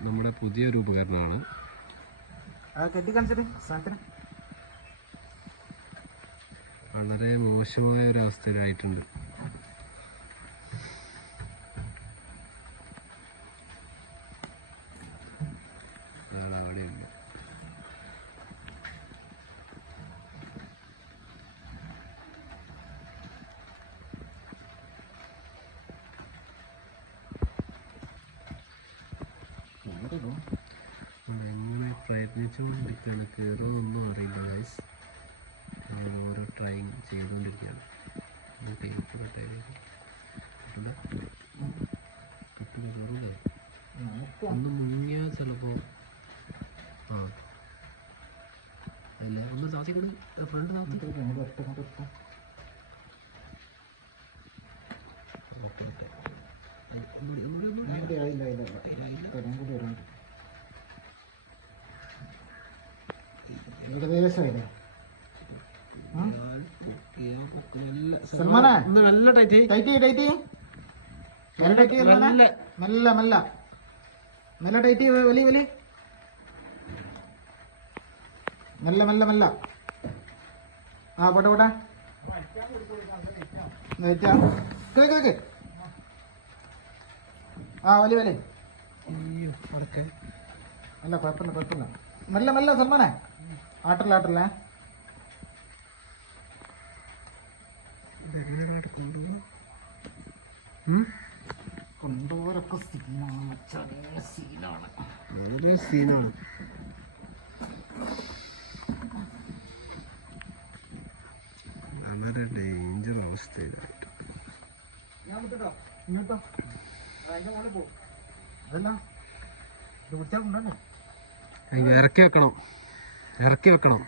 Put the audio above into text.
നമ്മുടെ പുതിയൊരു ഉപകരണമാണ്. വളരെ മോശമായ ഒരു അവസ്ഥയിലായിട്ടുണ്ട്. പ്രയത്നിച്ചുകൊണ്ടിരിക്കുകയാണ്. കയറുമെന്നൊന്നും അറിയില്ല ഗൈസ് ഞാൻ ഓരോ ട്രൈങ് ചെയ്തുകൊണ്ടിരിക്കുകയാണ്. ടേപ്പ് ഒന്ന് മുങ്ങിയാൽ ചിലപ്പോൾ ആ. അല്ലേ? ഒന്ന് താത്തിക്കൊണ്ട് ഫ്രണ്ട് താത്തി ഒന്നുകൂടി ഒന്നുകൂടി ഏകദേശമായില്ലേ നല്ല സൽമാനെ നല്ല ടൈറ്റ് ടൈറ്റ് ടൈറ്റ് നല്ല ടൈറ്റ് നല്ല. നല്ല മെല്ലെ ടൈറ്റ് മെല്ലെ മെല്ലെ മെല്ലെ ആ പോട്ടെ പോട്ടെ. Cake cake. ആ വലി വലി. അയ്യോ അടക്കെ. അല്ല കുഴപ്പമില്ല കുഴപ്പമില്ല. മെല്ലെ മെല്ലെ സൽമാനെ. ആട്ടല്ല ആട്ടല്ലേ സീനാണ് ചെറിയ സീനാണ്. വളരെ സീനാണ്. വളരെ ഡേഞ്ചർ അവസ്ഥയിലായിട്ട്. ഇറക്കി വെക്കണം. ഇറക്കി വെക്കണം.